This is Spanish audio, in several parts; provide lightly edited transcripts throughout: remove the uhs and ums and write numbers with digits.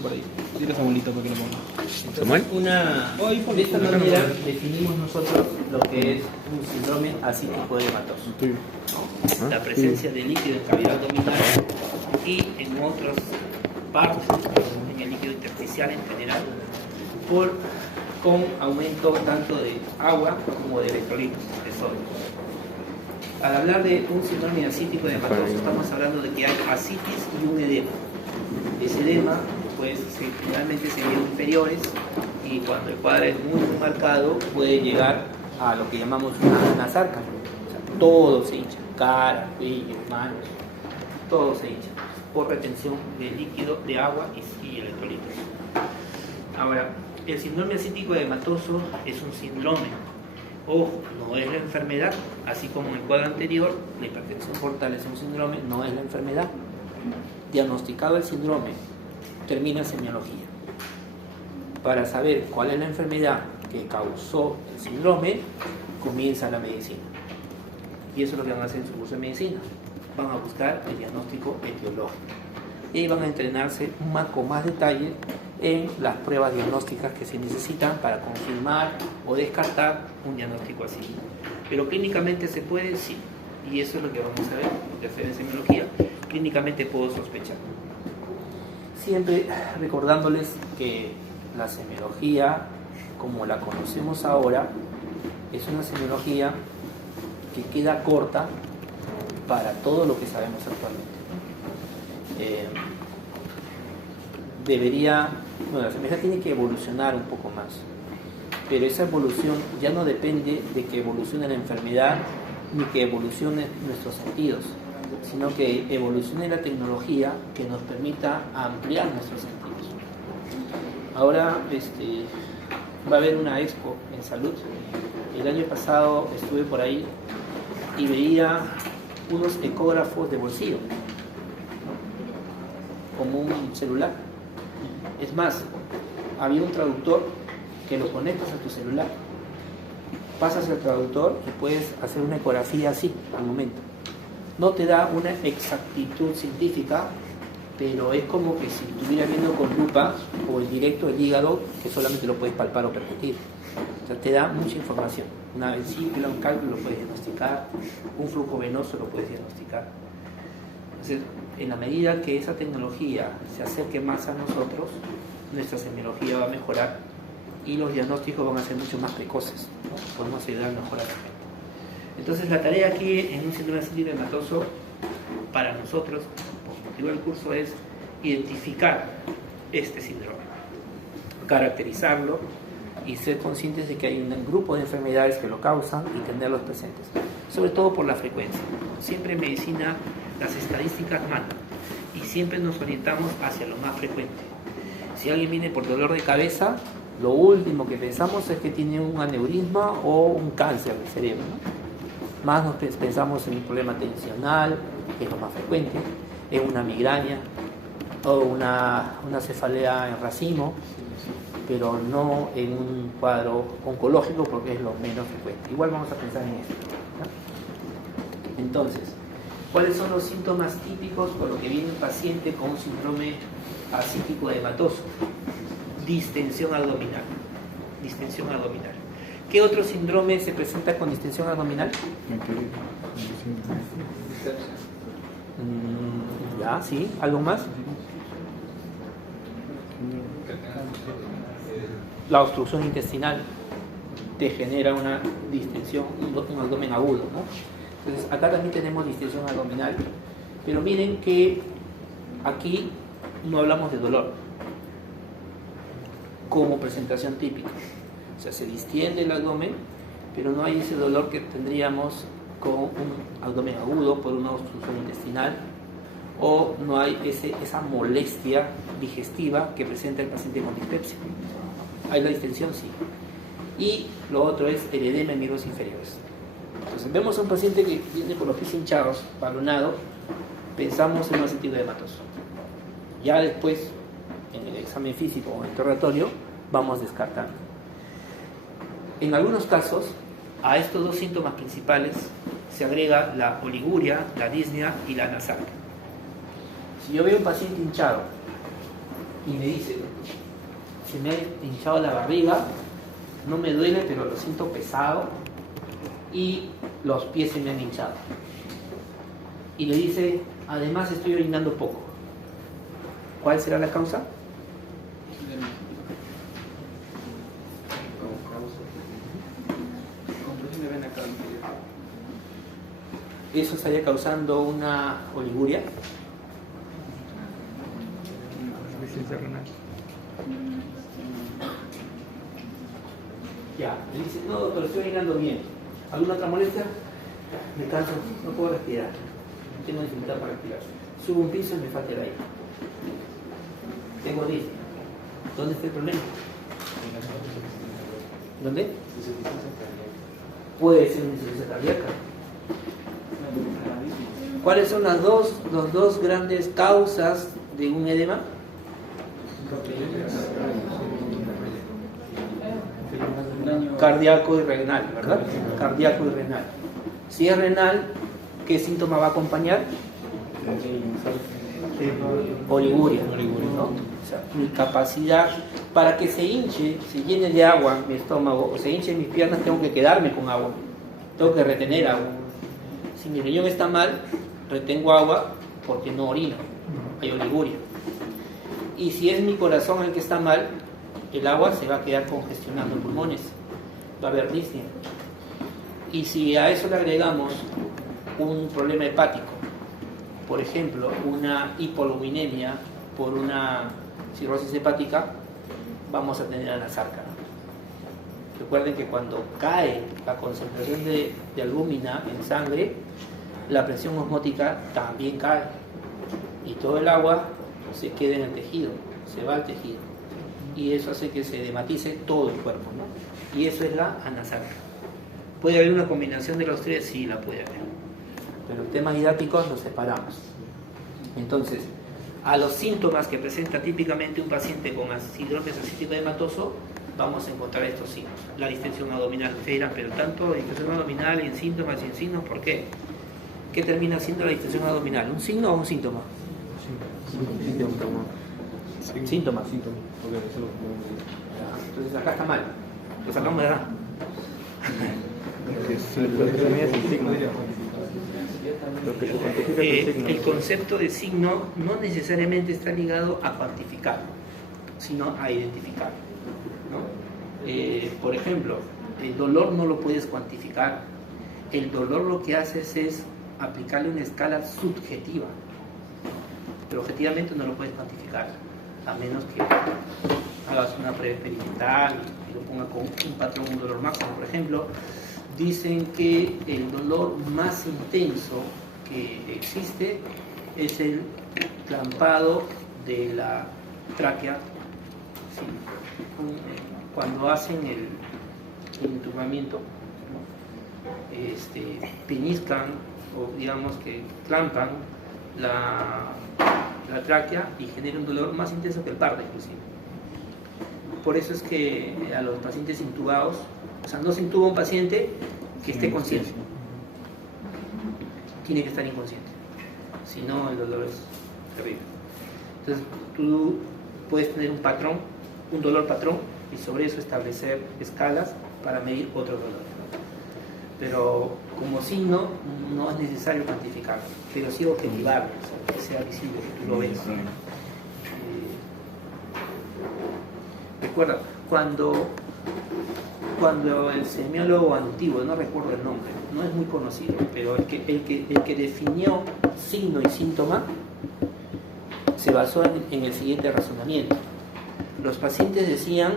por ahí. Dile a Samuelito para que lo ponga. ¿Samuel? De esta manera definimos nosotros lo que es un síndrome acítico edematoso. La presencia de líquido en cavidad abdominal y en otras partes, en el líquido intersticial en general, con aumento tanto de agua como de electrolitos, de sodio. Al hablar de un síndrome acítico edematoso, estamos hablando de que hay ascitis y un edema. Ese edema, pues, generalmente se ven inferiores y cuando el cuadro es muy marcado, puede llegar a lo que llamamos una nasarca. O sea, todo se hincha, cara, cuello, manos, todo se hincha por retención de líquido, de agua y electrolitos. Ahora, el síndrome acítico edematoso es un síndrome. Ojo, no es la enfermedad, así como en el cuadro anterior, la hipertensión portal es un síndrome, no es la enfermedad. Diagnosticado el síndrome, termina semiología. Para saber cuál es la enfermedad que causó el síndrome, comienza la medicina. Y eso es lo que van a hacer en su curso de medicina. Van a buscar el diagnóstico etiológico. Y van a entrenarse con más detalle en las pruebas diagnósticas que se necesitan para confirmar o descartar un diagnóstico así. Pero clínicamente se puede, sí. Y eso es lo que vamos a ver, lo que hacer en semiología. Clínicamente puedo sospechar. Siempre recordándoles que la semiología, como la conocemos ahora, es una semiología que queda corta para todo lo que sabemos actualmente. La semiología tiene que evolucionar un poco más, pero esa evolución ya no depende de que evolucione la enfermedad ni que evolucione nuestros sentidos, sino que evolucione la tecnología que nos permita ampliar nuestros sentidos. Ahora va a haber una expo en salud. El año pasado estuve por ahí y veía unos ecógrafos de bolsillo, como un celular. Es más, había un traductor que lo conectas a tu celular, pasas el traductor y puedes hacer una ecografía así al momento. No te da una exactitud científica, pero es como que si estuviera viendo con lupa o en directo el hígado, que solamente lo puedes palpar o percutir. O sea, te da mucha información. Una vesícula, un cálculo lo puedes diagnosticar, un flujo venoso lo puedes diagnosticar. Entonces, en la medida que esa tecnología se acerque más a nosotros, nuestra semiología va a mejorar y los diagnósticos van a ser mucho más precoces, ¿no? Podemos ayudar a mejorar la mente. Entonces, la tarea aquí en un síndrome acítico edematoso para nosotros, por motivo del curso, es identificar este síndrome, caracterizarlo y ser conscientes de que hay un grupo de enfermedades que lo causan y tenerlos presentes, sobre todo por la frecuencia. Siempre en medicina las estadísticas mandan y siempre nos orientamos hacia lo más frecuente. Si alguien viene por dolor de cabeza, lo último que pensamos es que tiene un aneurisma o un cáncer del cerebro, ¿no? Más nos pensamos en un problema tensional, que es lo más frecuente, en una migraña o una cefalea en racimo, pero no en un cuadro oncológico porque es lo menos frecuente. Igual vamos a pensar en esto, ¿no? Entonces, ¿cuáles son los síntomas típicos por lo que viene un paciente con un síndrome acítico edematoso? Distensión abdominal. Distensión abdominal. ¿Qué otro síndrome se presenta con distensión abdominal? Ya, sí. ¿Algo más? La obstrucción intestinal te genera una distensión, un abdomen agudo, ¿no? Entonces, acá también tenemos distensión abdominal, pero miren que aquí no hablamos de dolor como presentación típica. O sea, se distiende el abdomen, pero no hay ese dolor que tendríamos con un abdomen agudo por una obstrucción intestinal, o no hay esa molestia digestiva que presenta el paciente con dispepsia. Hay la distensión, sí. Y lo otro es el edema en miembros inferiores. Entonces, vemos a un paciente que viene con los pies hinchados, balonado, pensamos en un acítico edematoso. Ya después, en el examen físico o interrogatorio, vamos descartando. En algunos casos, a estos dos síntomas principales se agrega la oliguria, la disnea y la nasal. Si yo veo un paciente hinchado y me dice, se me ha hinchado la barriga, no me duele, pero lo siento pesado y los pies se me han hinchado. Y le dice, además estoy orinando poco. ¿Cuál será la causa? ¿Eso estaría causando una oliguria? Ya, le dice, no doctor, estoy orinando bien. ¿Alguna otra molestia? Me canso, no puedo respirar. Tengo dificultad para respirar. Subo un piso y me falta el aire. Tengo disnea. ¿Dónde está el problema? ¿Dónde? Puede ser una insuficiencia cardíaca. ¿Cuáles son las dos grandes causas de un edema? Cardíaco y renal, ¿verdad? Cardíaco y renal. Si es renal, ¿qué síntoma va a acompañar? Oliguria, ¿no? O sea, mi capacidad para que se hinche, se llene de agua mi estómago o se hinche mis piernas, tengo que quedarme con agua, tengo que retener agua. Si mi riñón está mal, retengo agua porque no orino, hay oliguria. Y si es mi corazón el que está mal, el agua se va a quedar congestionando pulmones, va a haber disnea. Y si a eso le agregamos un problema hepático, por ejemplo, una hipoluminemia por una cirrosis hepática, vamos a tener anasarca. Recuerden que cuando cae la concentración de albúmina en sangre, la presión osmótica también cae y todo el agua se queda en el tejido, se va al tejido y eso hace que se edematice todo el cuerpo, ¿no? Y eso es la anasarca. ¿Puede haber una combinación de los tres? Sí, la puede haber, pero los temas hidráticos los separamos. Entonces, a los síntomas que presenta típicamente un paciente con síndrome acítico edematoso, vamos a encontrar estos signos. La distensión abdominal, ustedes dirán, pero tanto distensión abdominal y en síntomas y en signos, ¿por qué? ¿Qué termina siendo la distensión abdominal? ¿Un signo o un síntoma? Síntoma. Entonces acá está mal. Lo sacamos de acá. El concepto de signo no necesariamente está ligado a cuantificar, sino a identificar, ¿no? Por ejemplo, el dolor no lo puedes cuantificar. El dolor lo que haces es aplicarle una escala subjetiva, pero objetivamente no lo puedes cuantificar, a menos que hagas una prueba experimental y lo pongas con un patrón, un dolor máximo. Por ejemplo, dicen que el dolor más intenso que existe es el clampado de la tráquea, ¿sí? Cuando hacen el entubamiento, pellizcan o digamos que clampan la tráquea y genera un dolor más intenso que el parto inclusive. Por eso es que a los pacientes intubados, o sea, no se intuba un paciente que esté consciente, tiene que estar inconsciente, si no el dolor es terrible. Entonces tú puedes tener un patrón, un dolor patrón, y sobre eso establecer escalas para medir otro dolor. Pero como signo no es necesario cuantificarlo, pero sí objetivarlo, o sea, que sea visible, que tú lo ves. Recuerda, cuando el semiólogo antiguo, no recuerdo el nombre, no es muy conocido, pero el que definió signo y síntoma se basó en el siguiente razonamiento. Los pacientes decían,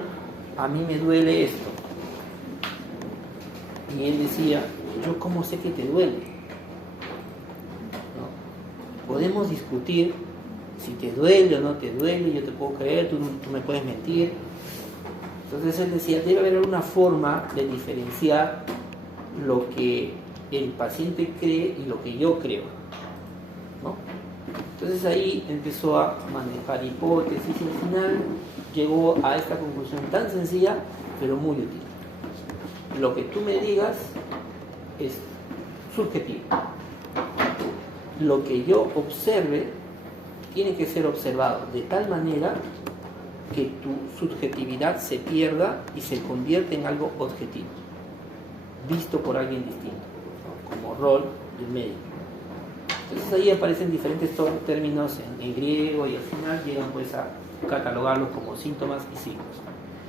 a mí me duele esto. Y él decía, ¿yo cómo sé que te duele? ¿No? Podemos discutir si te duele o no te duele, yo te puedo creer, tú me puedes mentir. Entonces él decía, debe haber alguna forma de diferenciar lo que el paciente cree y lo que yo creo, ¿no? Entonces ahí empezó a manejar hipótesis y al final llegó a esta conclusión tan sencilla, pero muy útil. Lo que tú me digas es subjetivo. Lo que yo observe tiene que ser observado de tal manera que tu subjetividad se pierda y se convierte en algo objetivo, visto por alguien distinto, como rol del médico. Entonces ahí aparecen diferentes términos en griego y al final llegan pues a catalogarlos como síntomas y signos.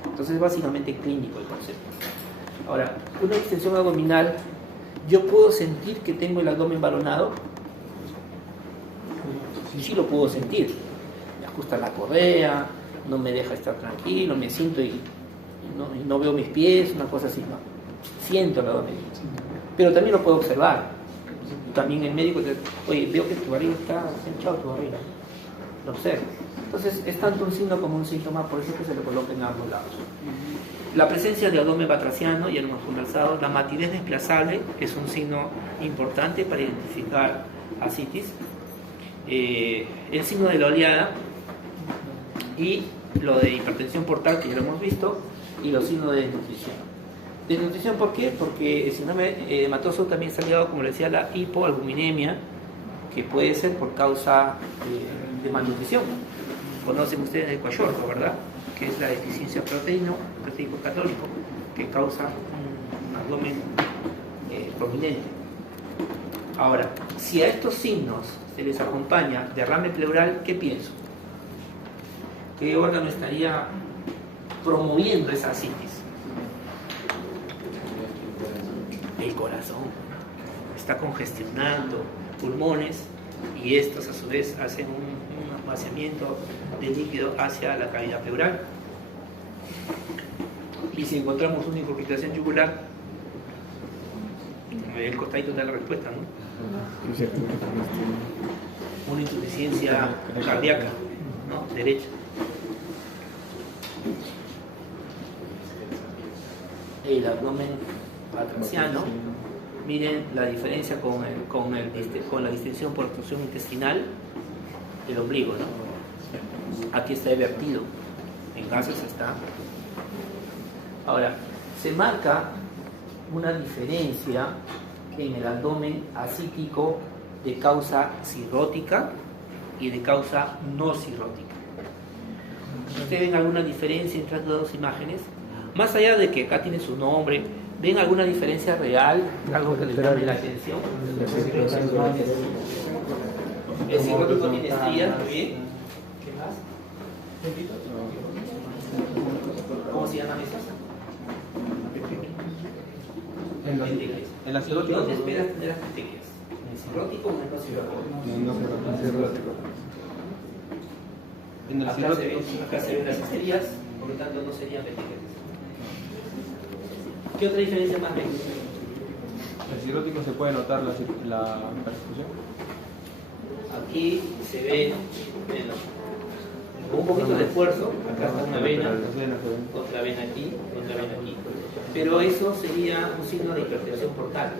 Entonces es básicamente clínico el concepto. Ahora, una extensión abdominal, ¿yo puedo sentir que tengo el abdomen balonado? Sí lo puedo sentir. Me ajusta la correa, no me deja estar tranquilo, me siento y no veo mis pies, una cosa así, ¿no? Siento el abdomen. Pero también lo puedo observar. También el médico dice, oye, veo que tu barriga está hinchado, tu barriga. Lo observo. Entonces es tanto un signo como un síntoma, por eso es que se le coloca en ambos lados. La presencia de abdomen batraciano, ya lo hemos conversado, la matidez desplazable es un signo importante para identificar ascitis, el signo de la oleada y lo de hipertensión portal, que ya lo hemos visto, y los signos de desnutrición. Desnutrición, ¿por qué? Porque el síndrome hematoso también está ligado, como le decía, a la hipoalbuminemia, que puede ser por causa de malnutrición. Conocen ustedes el cuayordo, ¿verdad? Que es la deficiencia proteico católico, que causa un abdomen prominente. Ahora, si a estos signos se les acompaña derrame pleural, ¿qué pienso? ¿Qué órgano estaría promoviendo esa ascitis? El corazón. Está congestionando pulmones y estos a su vez hacen un vaciamiento de líquido hacia la cavidad pleural. Y si encontramos una infiltración yugular, el costadito da la respuesta, ¿no? Una insuficiencia cardíaca, ¿no? Derecha. El abdomen batraciano, miren la diferencia con la distensión por obstrucción intestinal del ombligo, ¿no? Aquí está vertido, en gases está. Ahora, se marca una diferencia en el abdomen ascítico de causa cirrótica y de causa no cirrótica. ¿Ustedes ven alguna diferencia entre las dos imágenes? Más allá de que acá tiene su nombre, ¿ven alguna diferencia real? ¿Algo que les llame la atención? El cirrótico tiene estrías, muy bien. ¿Qué más? ¿Cómo se llaman esas? En la cirrótica. ¿Dónde esperas tener las petequias? ¿En el cirrótico o en el no cirrótico? En el cirrótico. Acá se ven las estrías, por lo tanto no serían petequias. ¿Qué otra diferencia más ven? ¿El cirrótico se puede notar la persecución? Aquí se ve, bueno, con un poquito de esfuerzo, acá está una vena, otra vena aquí, otra vena aquí. Pero eso sería un signo de hipertensión portal,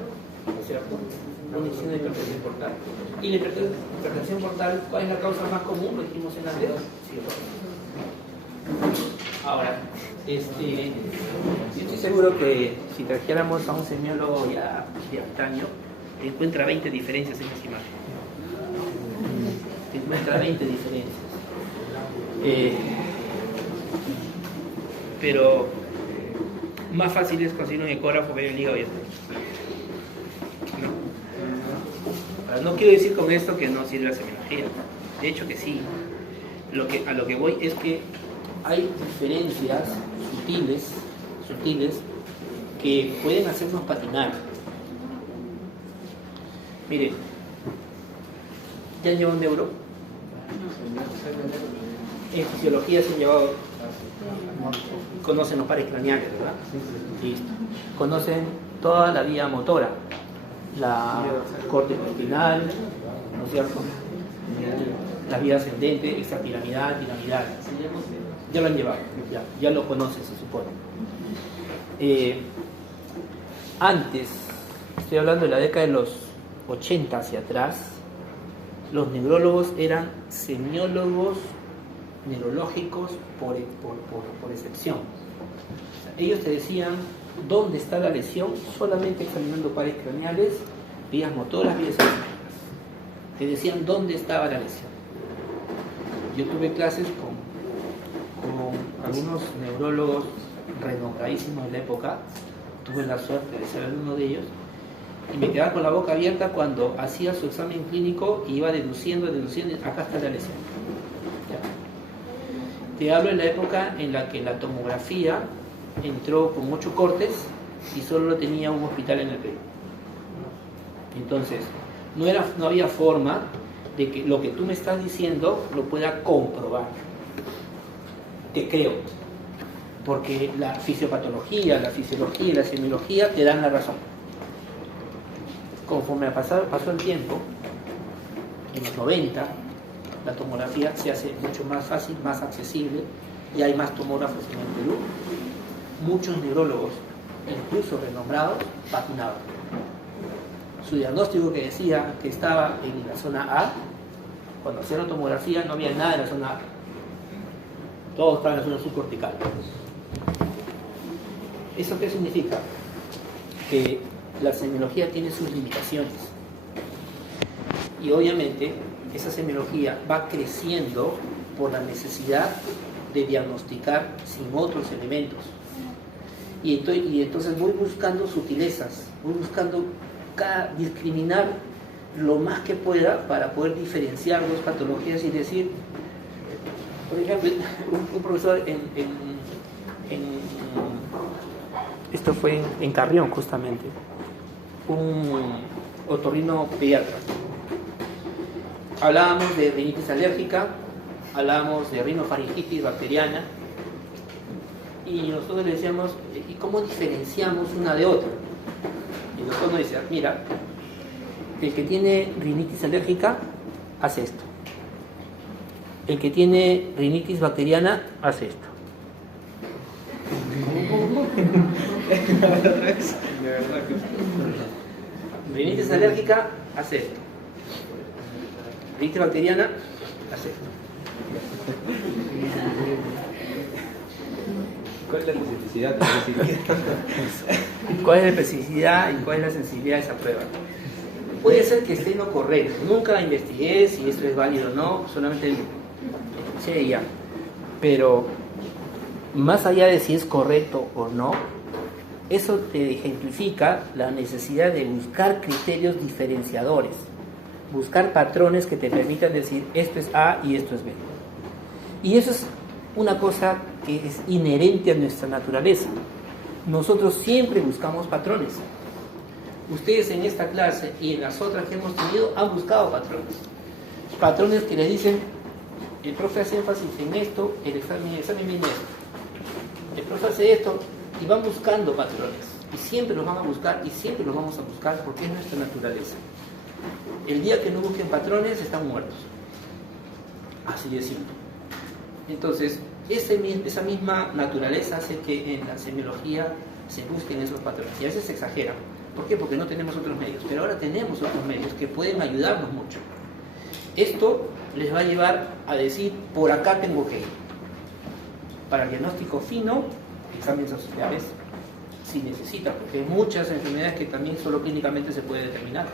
¿no es cierto? Un signo de hipertensión portal. Y la hipertensión portal, ¿cuál es la causa más común? Lo dijimos en antes. Ahora, yo estoy seguro que si trajéramos a un semiólogo ya de antaño, encuentra 20 diferencias en esa imagen. Encuentra 20 diferencias. Pero más fácil es conseguir un ecógrafo que el hígado y no quiero decir con esto que no sirve la semiología. De hecho que sí. A lo que voy es que hay diferencias sutiles que pueden hacernos patinar. Mire, ¿ya han llevado un neuro? En fisiología se han llevado, conocen los pares craneales, ¿verdad? Listo. Conocen toda la vía motora, la corte espinal, ¿no es cierto? La vía ascendente, extrapiramidal, piramidal. Ya lo han llevado, ya lo conocen, se supone. Antes, estoy hablando de la década de los 80 hacia atrás, los neurólogos eran semiólogos neurológicos por excepción. O sea, ellos te decían dónde está la lesión solamente examinando pares craneales, vías motoras, vías eléctricas. Te decían dónde estaba la lesión. Yo tuve clases con algunos neurólogos renombradísimos de la época. Tuve la suerte de ser alumno de ellos y me quedaba con la boca abierta cuando hacía su examen clínico y iba deduciendo, acá está la lesión. Ya. Te hablo en la época en la que la tomografía entró con 8 cortes y solo lo tenía un hospital en el Perú. Entonces, no había forma de que lo que tú me estás diciendo lo pueda comprobar. Te creo, porque la fisiopatología, la fisiología y la semiología te dan la razón. Conforme pasó el tiempo, en los 90, la tomografía se hace mucho más fácil, más accesible, y hay más tomógrafos en el Perú. Muchos neurólogos, incluso renombrados, patinaban. Su diagnóstico que decía que estaba en la zona A, cuando hacían la tomografía no había nada en la zona A. Todo estaba en la zona subcortical. ¿Eso qué significa? Que la semiología tiene sus limitaciones. Y obviamente esa semiología va creciendo por la necesidad de diagnosticar sin otros elementos. Y entonces voy buscando sutilezas, voy buscando discriminar lo más que pueda para poder diferenciar dos patologías y decir, por ejemplo, un profesor esto fue en Carrión justamente, un otorrino pediatra. Hablábamos de rinitis alérgica, hablábamos de rinofaringitis bacteriana y nosotros le decíamos, ¿y cómo diferenciamos una de otra? Y el doctor nos dice, mira, el que tiene rinitis alérgica hace esto. El que tiene rinitis bacteriana hace esto. Rinitis alérgica hace esto. Rinitis bacteriana hace esto. ¿Cuál es la especificidad? ¿Cuál es la especificidad y cuál es la sensibilidad de esa prueba? Puede ser que esté en lo correcto. Nunca investigué si esto es válido o no, solamente escuché ya. Pero más allá de si es correcto o no, eso te ejemplifica la necesidad de buscar criterios diferenciadores, buscar patrones que te permitan decir esto es A y esto es B. Y eso es una cosa que es inherente a nuestra naturaleza. Nosotros siempre buscamos patrones. Ustedes en esta clase y en las otras que hemos tenido han buscado patrones. Patrones que les dicen, el profe hace énfasis en esto, el examen viene esto. El profe hace esto y van buscando patrones. Y siempre los van a buscar y siempre los vamos a buscar porque es nuestra naturaleza. El día que no busquen patrones están muertos. Así de simple. Entonces, esa misma naturaleza hace que en la semiología se busquen esos patrones. Y a veces se exagera. ¿Por qué? Porque no tenemos otros medios. Pero ahora tenemos otros medios que pueden ayudarnos mucho. Esto les va a llevar a decir, por acá tengo que ir. Para el diagnóstico fino, exámenes asociados, si necesitas, porque hay muchas enfermedades que también solo clínicamente se puede determinar.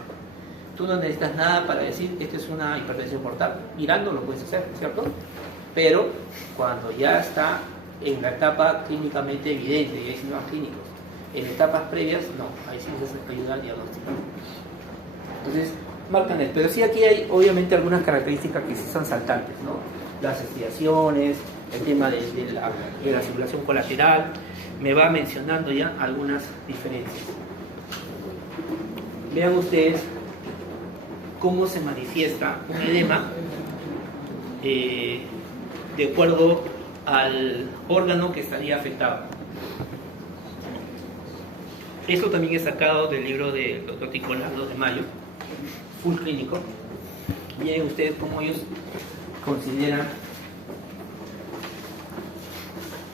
Tú no necesitas nada para decir, esta es una hipertensión portal. Mirando lo puedes hacer, ¿cierto? Pero cuando ya está en la etapa clínicamente evidente y hay síntomas clínicos, en etapas previas, no, ahí sí se ayuda al diagnóstico. Entonces, marcan esto. Pero sí aquí hay obviamente algunas características que sí son saltantes, ¿no? Las estriaciones, el tema de la circulación colateral, me va mencionando ya algunas diferencias. Vean ustedes cómo se manifiesta un edema de acuerdo al órgano que estaría afectado. Esto también es sacado del libro del Dr. Ticolás, 2 de mayo, full clínico. Miren ustedes cómo ellos consideran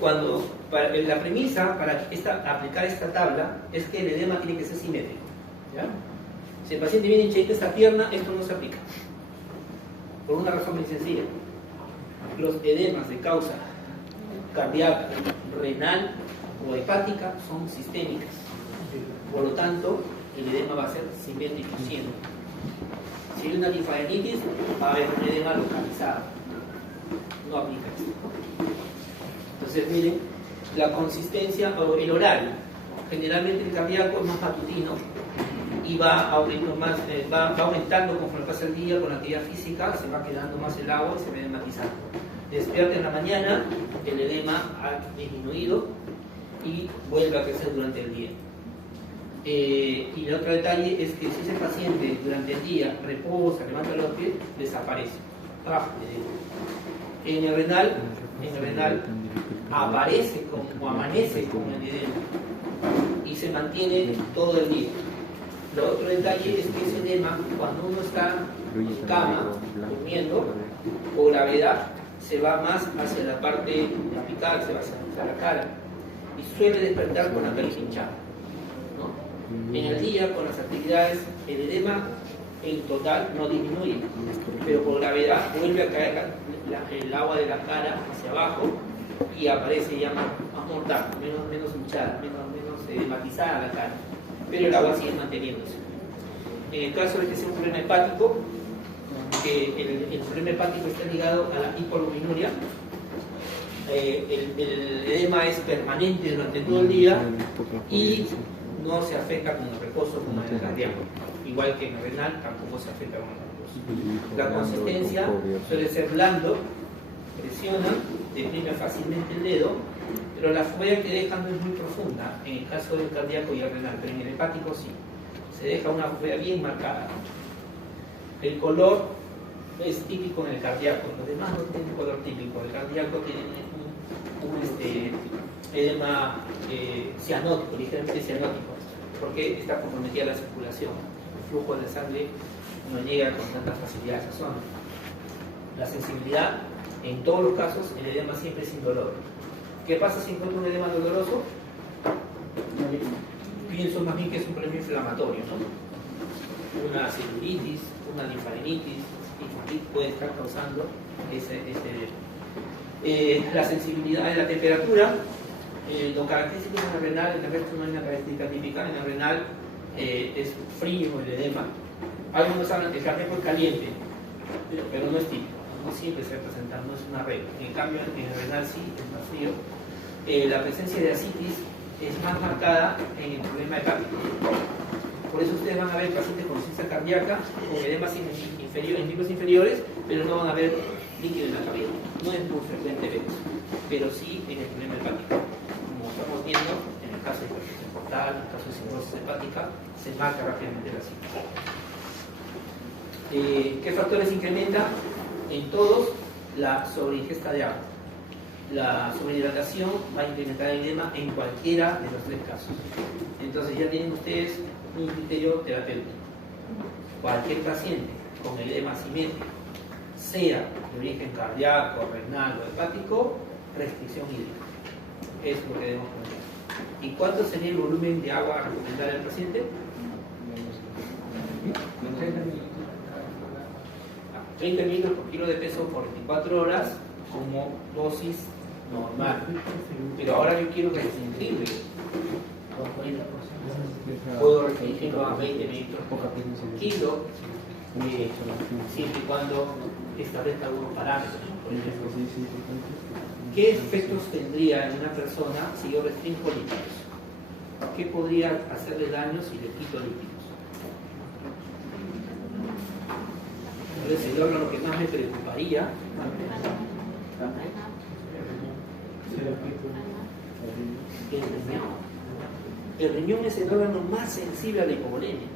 la premisa para aplicar esta tabla es que el edema tiene que ser simétrico, ¿ya? Si el paciente viene hinchadito esta pierna, esto no se aplica por una razón muy sencilla. Los edemas de causa cardíaca, renal o hepática son sistémicas, por lo tanto el edema va a ser simétrico siempre. Si hay una linfadenitis, va a haber un edema localizado, no aplica esto. Entonces, miren, la consistencia o el horario. Generalmente el cardíaco es más matutino y va aumentando conforme pasa el día con la actividad física, se va quedando más el agua y se va edematizando. Despierta en la mañana, el edema ha disminuido y vuelve a crecer durante el día. Y el otro detalle es que si ese paciente durante el día reposa, levanta los pies, desaparece. Baja el edema. En el renal aparece o amanece con el edema y se mantiene todo el día. Lo otro detalle es que ese edema, cuando uno está en cama, durmiendo, por gravedad, se va más hacia la parte apical, se va hacia la cara y suele despertar con la nariz hinchada, ¿no? En el día, con las actividades, el edema en total no disminuye, pero por gravedad vuelve a caer el agua de la cara hacia abajo y aparece ya más mortal, menos hinchada, menos edematizada la cara, pero el agua sigue manteniéndose. En el caso de que sea un problema hepático, que el problema hepático está ligado a la hipoluminuria, el edema es permanente durante todo el día y no se afecta con el reposo como en el cardíaco, igual que en el renal tampoco se afecta con el reposo. La consistencia suele ser blando, presiona, deprime fácilmente el dedo, pero la huella que deja no es muy profunda en el caso del cardíaco y el renal, pero en el hepático sí, se deja una huella bien marcada. El color es típico en el cardíaco, los demás no tienen color típico, el cardíaco tiene un edema cianótico, ligeramente cianótico, porque está comprometida la circulación, el flujo de sangre no llega con tanta facilidad a esa zona. La sensibilidad, en todos los casos, el edema siempre es indoloro. ¿Qué pasa si encuentro un edema doloroso? Pienso más bien que es un problema inflamatorio, ¿no? Una celulitis, una linfadenitis, puede estar causando la sensibilidad de la temperatura. Lo característico en el renal, en el resto no hay una característica típica. En el renal es frío el edema. Algunos hablan que el cardíaco es caliente, pero no es típico, no siempre se presenta, no es una regla. En cambio, en el renal sí es más frío. La presencia de ascitis es más marcada en el problema hepático. Por eso ustedes van a ver pacientes con insuficiencia cardíaca con edemas inferiores, en picos inferiores, pero no van a ver líquido en la cabeza. No es muy frecuente ver eso, pero sí en el problema hepático. Como estamos viendo, en el caso de hipertensión portal, en el caso de cirrosis hepática, se marca rápidamente la situación. ¿Qué factores incrementan? En todos, la sobreingesta de agua. La sobrehidratación va a incrementar el edema en cualquiera de los tres casos. Entonces ya tienen ustedes un criterio terapéutico. Cualquier paciente con edema asimétrico, sea de origen cardíaco, renal o hepático, restricción hídrica. Es lo que debemos poner. ¿Y cuánto sería el volumen de agua a recomendar al paciente? 30 mililitros por kilo de peso por 24 horas como dosis normal. Pero ahora yo quiero restringirlo. Puedo restringirlo a 20 mililitros por kilo, siempre y cuando establezca algunos parámetros. Por ejemplo, ¿qué efectos tendría en una persona si yo restringo líquidos? ¿Qué podría hacerle daño si le quito líquidos? Entonces, yo lo que más me preocuparía el riñón. El riñón es el órgano más sensible a la hipovolemia.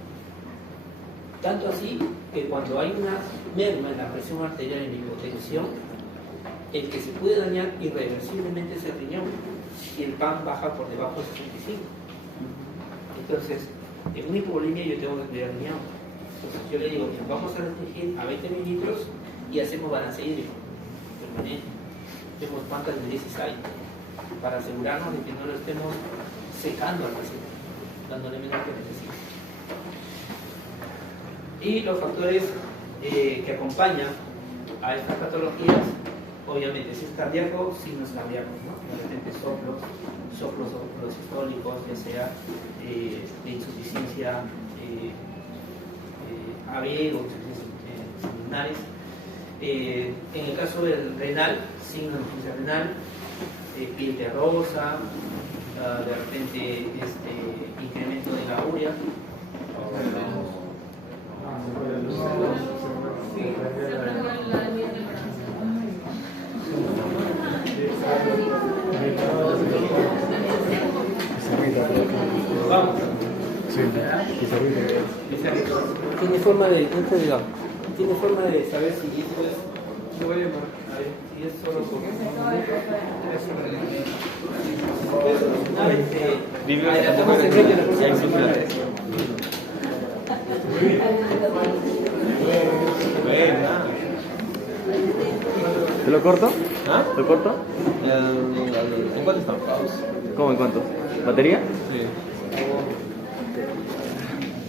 Tanto así que cuando hay una merma en la presión arterial en hipotensión, el que se puede dañar irreversiblemente es el riñón si el PAM baja por debajo de 65. Entonces, en una hipovolemia yo tengo que cuidar el riñón. Entonces yo le digo, vamos a restringir a 20 mililitros y hacemos balance hídrico permanente. Vemos cuántas diuresis hay para asegurarnos de que no lo estemos secando al paciente, dándole menos que necesita. Y los factores que acompañan a estas patologías, obviamente, si es cardíaco, signos cardíacos, ¿no? De repente soplos sistólicos, ya sea de insuficiencia AV o insuficiencias pulmonares, En el caso del renal, sin insuficiencia renal, piel terrosa, de repente incremento de la urea. Vamos. Tiene forma de tiene forma de saber si esto es si es solo ¿Te lo corto? ¿Ah? ¿Lo corto? ¿En cuánto estamos? ¿Cómo en cuánto? ¿Batería? Sí.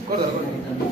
Córtalo, córtalo.